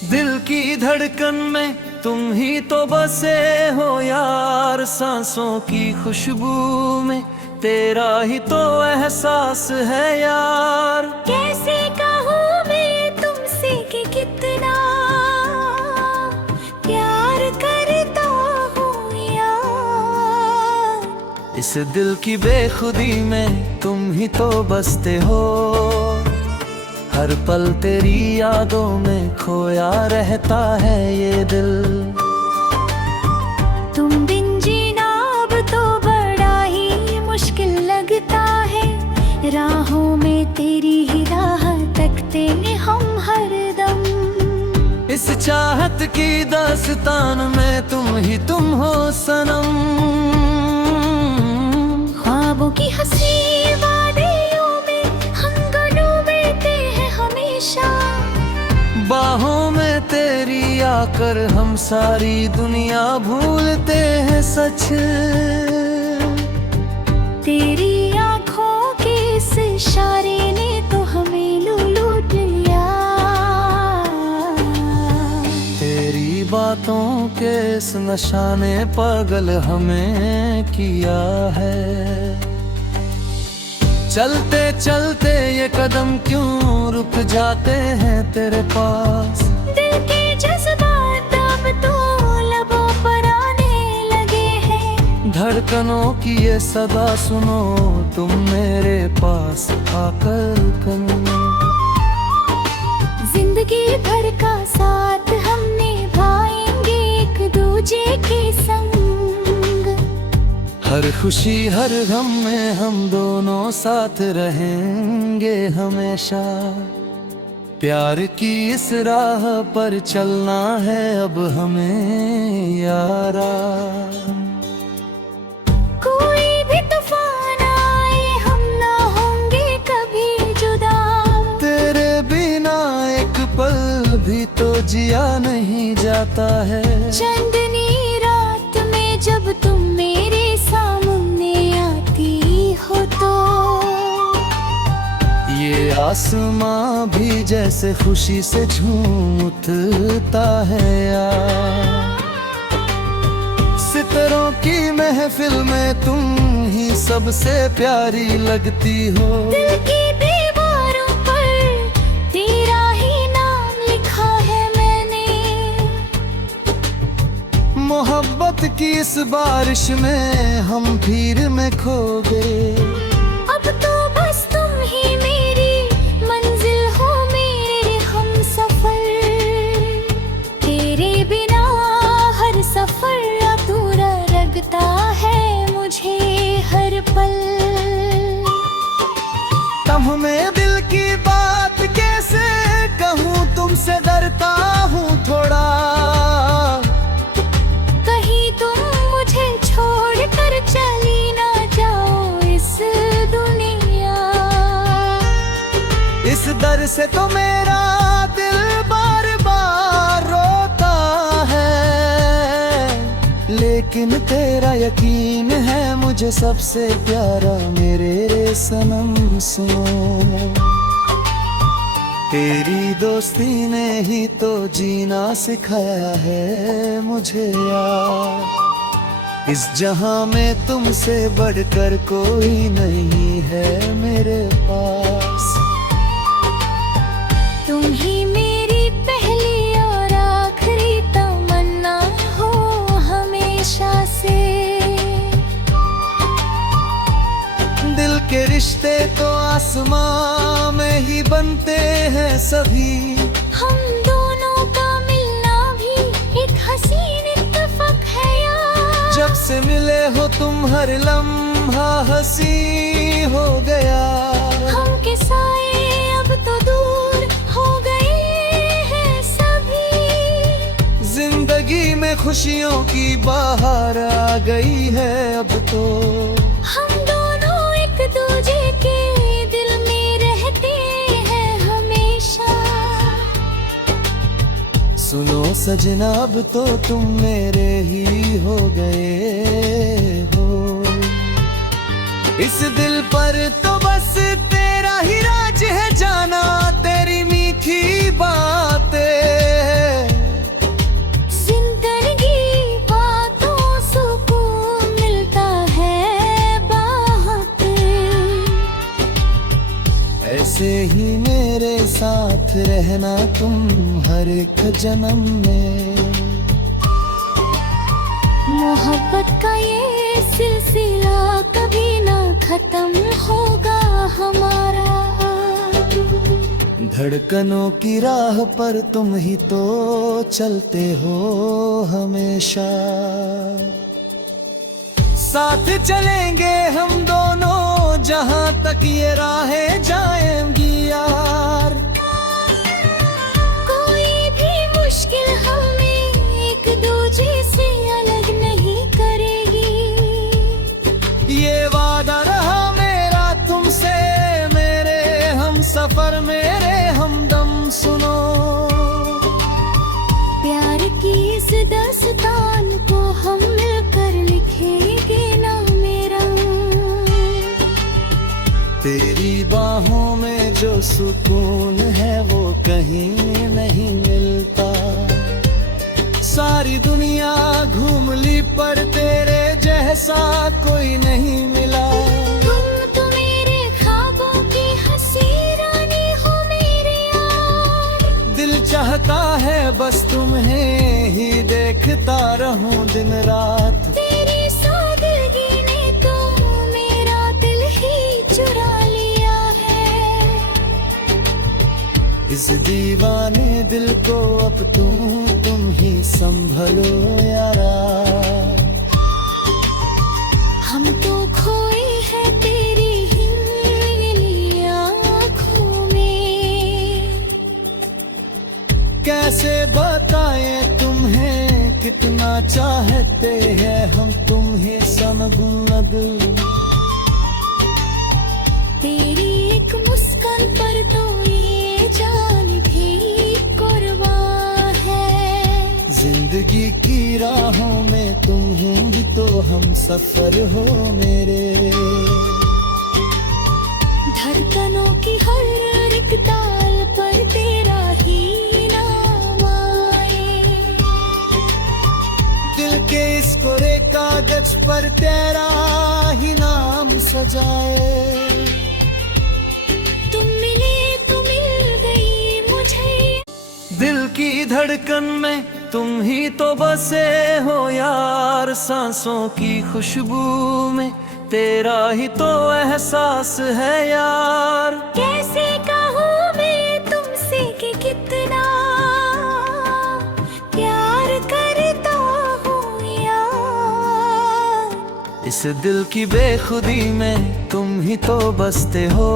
दिल की धड़कन में तुम ही तो बसे हो यार, सांसों की खुशबू में तेरा ही तो एहसास है यार। कैसे कहूँ मैं तुमसे कि कितना प्यार करता हूँ यार। इस दिल की बेखुदी में तुम ही तो बसते हो, हर पल तेरी यादों में खोया रहता है ये दिल। तुम बिन जीना अब तो बड़ा ही मुश्किल लगता है, राहों में तेरी ही राह तकते हम हर दम। इस चाहत की दास्तान में तुम हो सनम। ख्वाबों की हंसी वादियों में हम डूबते हैं हमेशा, बाहों में तेरी आकर हम सारी दुनिया भूलते हैं सच। तेरी आँखों के इस इशारे ने तो हमें लूट लिया, तेरी बातों के इस नशा ने पागल हमें किया है। चलते चलते ये कदम क्यों रुक जाते हैं तेरे पास। दिल के जज्बात अब तो लबों पर आने लगे हैं, धड़कनों की ये सदा सुनो तुम मेरे पास आकर करो। जिंदगी भर का साथ हम निभाएंगे एक दूजे के संग, हर खुशी हर गम में हम दोनों साथ रहेंगे हमेशा। प्यार की इस राह पर चलना है अब हमें यारा। कोई भी तूफान आए हम ना होंगे कभी जुदा, तेरे बिना एक पल भी तो जिया नहीं जाता है। चांदनी रात में जब तुम मेरे सामने आती हो तो ये आसमां भी जैसे खुशी से झूम उठता है यार। सितारों की महफिल में तुम ही सबसे प्यारी लगती हो। दिल की दीवारों पर तेरा ही नाम लिखा है मैंने, मोहब्बत की इस बारिश में हम भीड़ में खो गए। अब तो बस तुम ही मेरी मंजिल हो, मेरे हम सफर। तेरे बिना हर सफर अधूरा लगता है मुझे हर पल। तब मैं दिल की बात कैसे कहूँ तुमसे, डरता हूँ थोड़ा। कहीं तुम मुझे छोड़ कर चली ना जाओ इस दुनिया, इस डर से तो मेरा दिल बार बार रोता है। लेकिन तेरा यकीन है मुझे सबसे प्यारा मेरे सनम। सुनो तेरी दोस्ती ने ही तो जीना सिखाया है मुझे यार। इस जहां में तुमसे बढ़कर कोई नहीं है मेरे पास। तुम ही मेरी पहली और आखिरी तमन्ना हो हमेशा से। दिल के रिश्ते तो आसमां में ही बनते हैं सभी, हम दोनों का मिलना भी एक हसीन इत्तेफाक है यार। जब से मिले हो तुम हर लम्हा हंसी हो गया। हम के साए अब तो दूर हो गए हैं सभी, जिंदगी में खुशियों की बहार आ गई है अब तो। हम दोनों एक दूजे के दिल में रहते हैं हमेशा। सुनो सजना अब तो तुम मेरे ही हो गए हो। इस दिल पर तो बस तेरा ही राज है जाना, तेरी मीठी बातें रहना तुम हर एक जन्म में। मोहब्बत का ये सिलसिला कभी ना खत्म होगा हमारा। धड़कनों की राह पर तुम ही तो चलते हो हमेशा। साथ चलेंगे हम दोनों जहां तक ये राहें जाएंगी यार। कोई भी मुश्किल हमें एक दूजे से अलग नहीं करेगी। ये वादा रहा मेरा तुमसे, मेरे हम सफर मेरे हमदम सुनो। प्यार की इस दास्तान को हम मिलकर लिखेंगे ना मेरा। तेरी बाहों में जो सुकून है वो कहीं नहीं मिलता। सारी दुनिया घूम ली पर तेरे जैसा कोई नहीं मिला। तुम तो मेरे ख्वाबों की हंसी रानी हो मेरे यार। दिल चाहता है बस तुम्हें ही देखता रहूं दिन रात। तेरी सादगी ने तो मेरा दिल ही चुरा लिया है। इस दीवाने दिल को अब तुम ही संभलो यारा। हम तो खोए हैं तेरी ही आँखों में। कैसे बताएं तुम्हें कितना चाहते हैं हम तुम्हें सनग। तेरी एक मुस्कान पर तो ये जान भी कुर्बान है। जिंदगी की राहों में तुम ही तो हम सफर हो मेरे। धड़कनों की हर एक ताल पर तेरा ही नाम आए। दिल के इस कोरे कागज पर तेरा ही नाम सजाए। तुम मिले तो मिल गई मुझे। दिल की धड़कन में तुम ही तो बसे हो यार। सांसों की खुशबू में तेरा ही तो एहसास है यार। कैसे कहूँ मैं तुमसे कि कितना प्यार करता हूँ यार। इस दिल की बेखुदी में तुम ही तो बसते हो।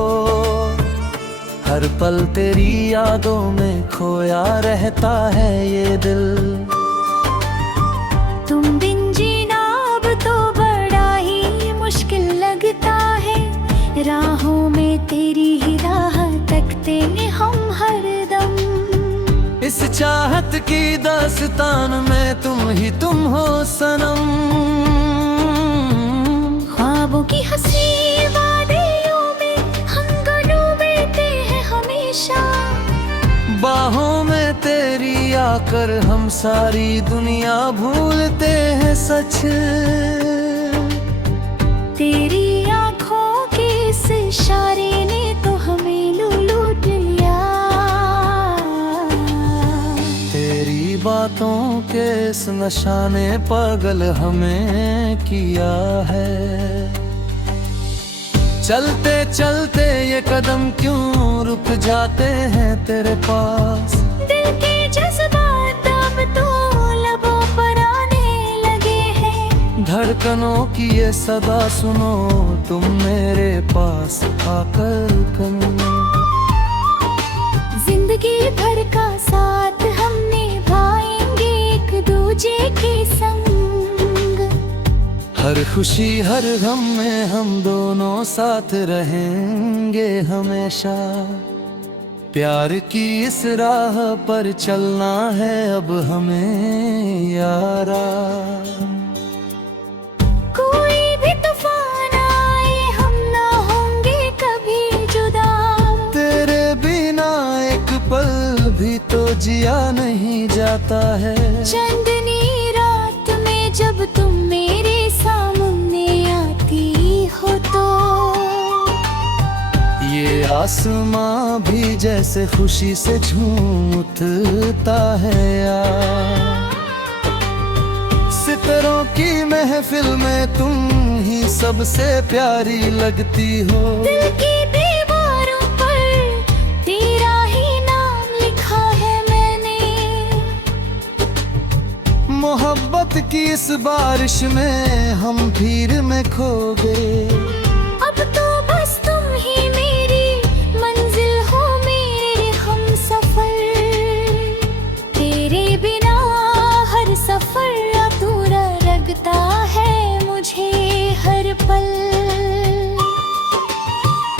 हर पल तेरी यादों में खोया रहता है ये दिल। तुम बिन जीना अब तो बड़ा ही मुश्किल लगता है। राहों में तेरी ही राह तकते हम हरदम। इस चाहत की दास्तान में तुम हो सनम। ख्वाबों की हंसी वादियों में हम डूबते हैं हमेशा। बाहों में तेरी आकर हम सारी दुनिया भूलते हैं सच। तेरी आँखों के इस इशारे ने तो हमें लूट लिया। तेरी बातों के इस नशा ने पागल हमें किया है। चलते चलते ये कदम क्यों रुक जाते हैं तेरे पास। दिल के जज्बात अब तो लबों पर आने लगे हैं। धड़कनों की ये सदा सुनो तुम मेरे पास आकर करो। जिंदगी भर का साथ हम निभाएंगे एक दूजे के संग। हर खुशी हर गम में हम दोनों साथ रहेंगे हमेशा। प्यार की इस राह पर चलना है अब हमें यारा। कोई भी तूफान आए हम ना होंगे कभी जुदा। तेरे बिना एक पल भी तो जिया नहीं जाता है। चांदनी रात में जब तुम मेरे सामने आती हो तो ये आसमां भी जैसे खुशी से झूम उठता है यार। सितारों की महफिल में तुम ही सबसे प्यारी लगती हो। दिल की दीवारों पर तेरा ही नाम लिखा है मैंने। मोहब्बत की इस बारिश में हम भीड़ में खो गए। अब तो बस तुम ही मेरी मंजिल हो, मेरे हम सफर। तेरे बिना हर सफर अधूरा लगता है मुझे हर पल।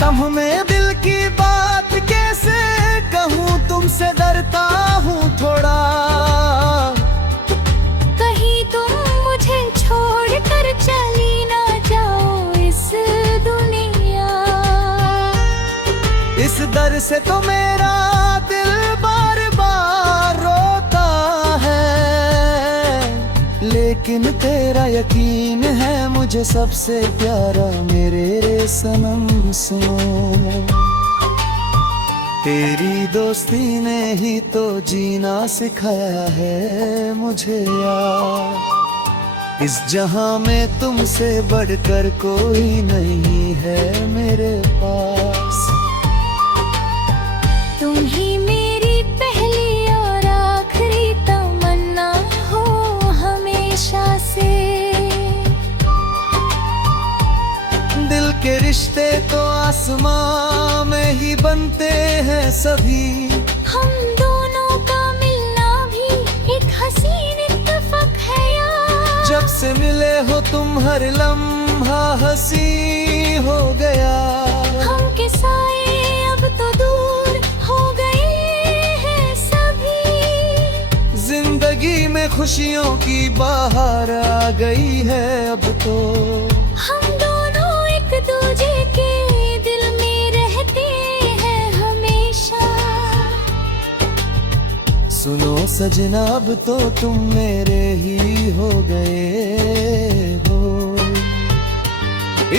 तब मैं दिल की बात कैसे कहूँ, तुमसे डरता हूँ थोड़ा। कहीं तुम मुझे छोड़ कर चली ना जाओ इस दुनिया। इस डर से तो मेरा दिल बार बार रोता है। लेकिन तेरा यकीन है मुझे सबसे प्यारा मेरे सनम। सुनो, तेरी दोस्ती ने ही तो जीना सिखाया है मुझे यार। इस जहां में तुमसे बढ़कर कोई नहीं है मेरे पास। तुम ही मेरी पहली और आखिरी तमन्ना हो हमेशा से। दिल के रिश्ते तो आसमां में ही बनते हैं सभी। हम दोनों का मिलना भी एक हसीन इत्तेफाक है यार। जब से मिले हो तुम हर लम्हा हंसी हो गया। हम के साए अब तो दूर हो गए हैं सभी। जिंदगी में खुशियों की बहार आ गई है अब तो। हम दोनों एक दूजे के दिल में रहते हैं हमेशा। सुनो सजना, अब तो तुम मेरे ही हो गए हो।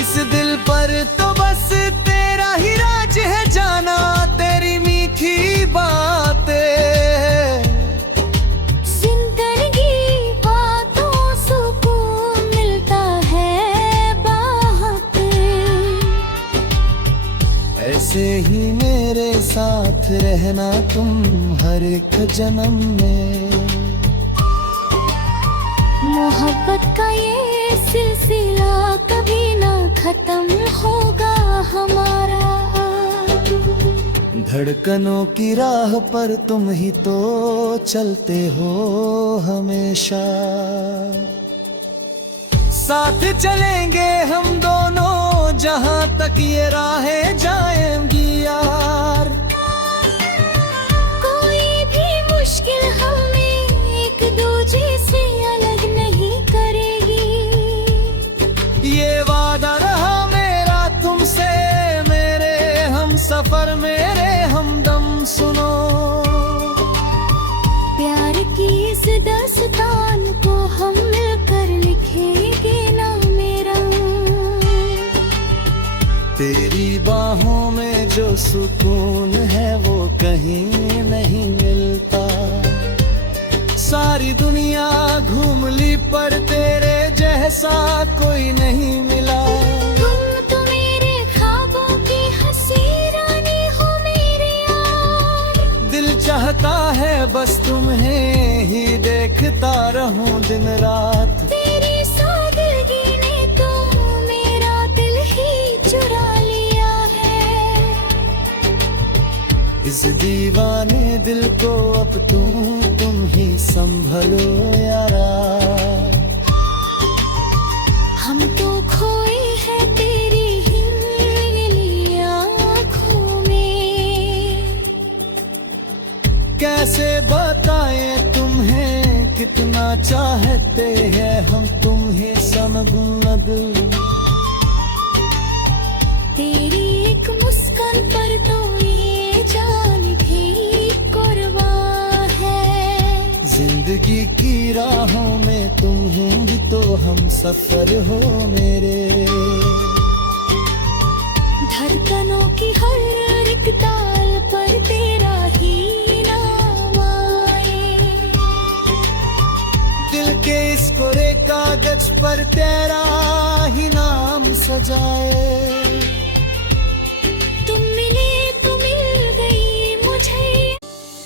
इस दिल पर तो बस तेरा ही राज है जाना, तेरी मीठी बातें। जिंदगी बातों सुकून मिलता है बात। ऐसे ही मेरे साथ रहना तुम हर एक जन्म में। मोहब्बत का ये सिलसिला कभी ना खत्म होगा हमारा। धड़कनों की राह पर तुम ही तो चलते हो हमेशा। साथ चलेंगे हम दोनों जहां तक ये राहें जाएंगी यार। कोई भी मुश्किल हमें एक दूजे से अलग नहीं करेगी। ये वादा रहा मेरा तुमसे, मेरे हम सफर मेरे हमदम। सुनो, प्यार की इस दास्तान को हम मिलकर लिखेंगे ना मेरा। तेरी बाहों में जो सुकून है वो कहीं नहीं मिलता। सारी दुनिया घूम ली पर तेरे जैसा कोई नहीं मिला। तुम तो मेरे ख्वाबों की हंसी रानी हो मेरे यार। दिल चाहता है बस तुम्हें ही देखता रहूं दिन रात। तेरी सादगी ने तो मेरा दिल ही चुरा लिया है। इस दीवाने दिल को अब तुम ही संभलो यारा। हम तो खोए हैं तेरी हिलमिली आँखों में। कैसे बताएं तुम्हें कितना चाहते हैं हम तुम्हें सनगुनग। तेरी एक मुस्कान पर तो ये जान भी कुर्बान है। जिंदगी की राहों में तुम होंगी तो हम सफर हो मेरे। धड़कनों की हर ताल पर तेरा ही नाम आए। दिल के इस कोरे कागज पर तेरा ही नाम सजाए। तुम मिले तो मिल गई मुझे।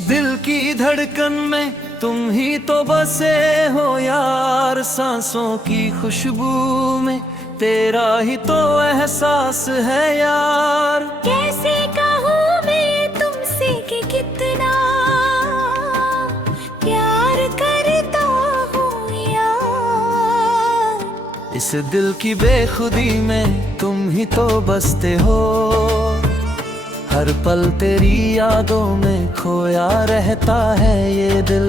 दिल की धड़कन में तुम ही तो बसे हो यार, सांसों की खुशबू में तेरा ही तो एहसास है यार। कैसे कहूँ मैं तुमसे कि कितना प्यार करता हूँ यार। इस दिल की बेखुदी में तुम ही तो बसते हो, हर पल तेरी यादों में खोया रहता है ये दिल।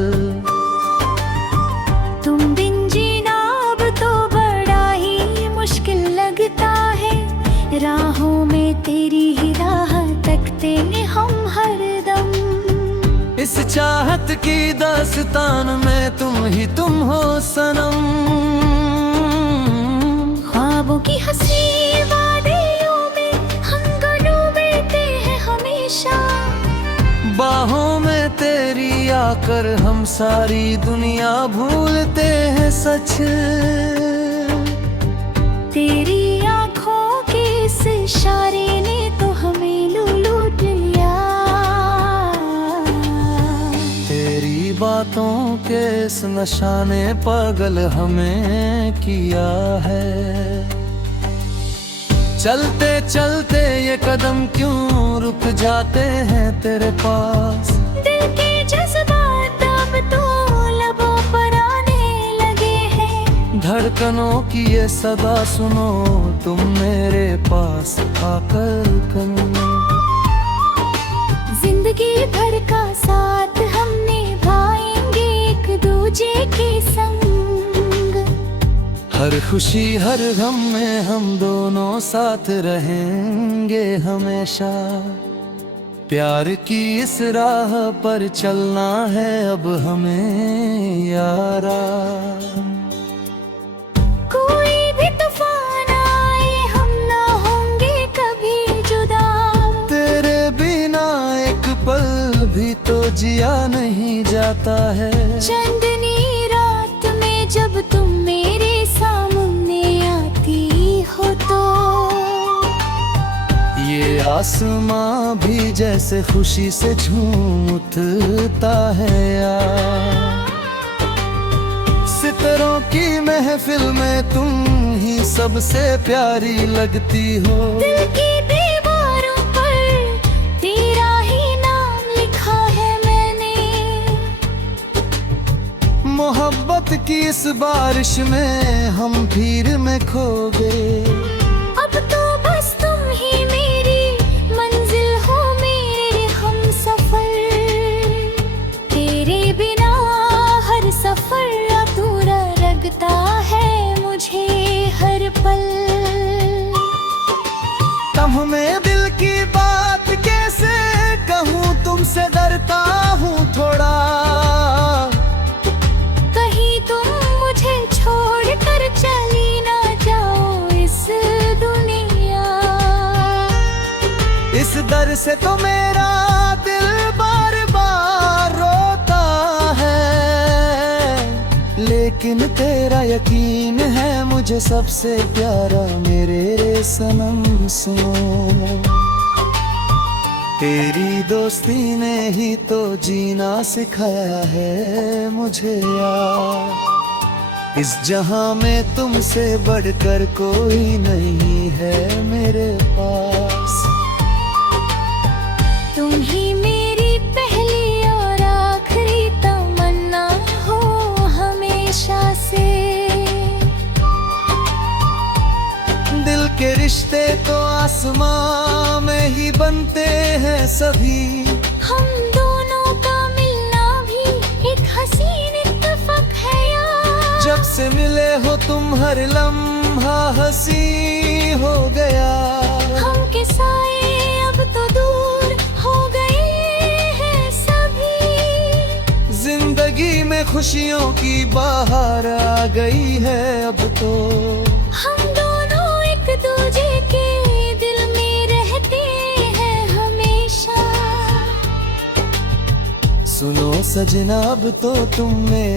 तुम बिन जीना अब तो बड़ा ही मुश्किल लगता है, राहों में तेरी ही राह तकते हम हरदम। इस चाहत की दास्तान में तुम हो सनम। ख्वाबों की हंसी वादियों में हम डूबते हैं हमेशा, बाहों में तेरी आकर हम सारी दुनिया भूलते हैं सच। तेरी आँखों के इस इशारे ने तो हमें लूट लिया। तेरी बातों के इस नशा ने पागल हमें किया है। चलते चलते ये कदम क्यों रुक जाते हैं तेरे पास। दिल के जज्बात अब तो लबों पर आने लगे हैं। धड़कनों की ये सदा सुनो तुम मेरे पास आकर करो। जिंदगी भर का साथ हम निभाएंगे एक दूजे के संग। हर खुशी हर गम में हम दोनों साथ रहेंगे हमेशा। प्यार की इस राह पर चलना है अब हमें यारा। कोई भी तूफान आए हम ना होंगे कभी जुदा। तेरे बिना एक पल भी तो जिया नहीं जाता है। चांदनी रात में जब तुम मेरे सामने आती हो तो ये आसमां भी जैसे खुशी से झूम उठता है यार। सितारों की महफिल में तुम ही सबसे प्यारी लगती हो। दिल की दीवारों पर तेरा ही नाम लिखा है मैंने। मोहब्बत की इस बारिश में हम भीड़ में खो गए। अब तो बस तुम ही मेरी मंजिल हो, मेरे हम सफर। तेरे बिना हर सफर अधूरा लगता है मुझे हर पल। तब मैं दिल की बात कैसे कहूँ तुमसे डरता हूँ थोड़ा। कहीं तुम मुझे छोड़ कर चली ना जाओ इस दुनिया। इस डर से तो मेरा दिल बार बार रोता है। लेकिन तेरा यकीन है मुझे सबसे प्यारा मेरे सनम सुनो। तेरी दोस्ती ने ही तो जीना सिखाया है मुझे यार। इस जहां में तुमसे बढ़कर कोई नहीं है मेरे पास। तुम ही मेरी पहली और आखिरी तमन्ना हो हमेशा से। दिल के रिश्ते तो आसमां में ही बनते हैं सभी। हम दोनों का मिलना भी एक हसीन इत्तेफाक है यार। जब से मिले हो तुम हर लम्हा हंसी हो गया। हम के साए अब तो दूर हो गए हैं सभी। जिंदगी में खुशियों की बहार आ गई है अब तो। हम दोनों एक दूजे के दिल में रहते हैं हमेशा। सुनो सजना अब तो तुम मेरे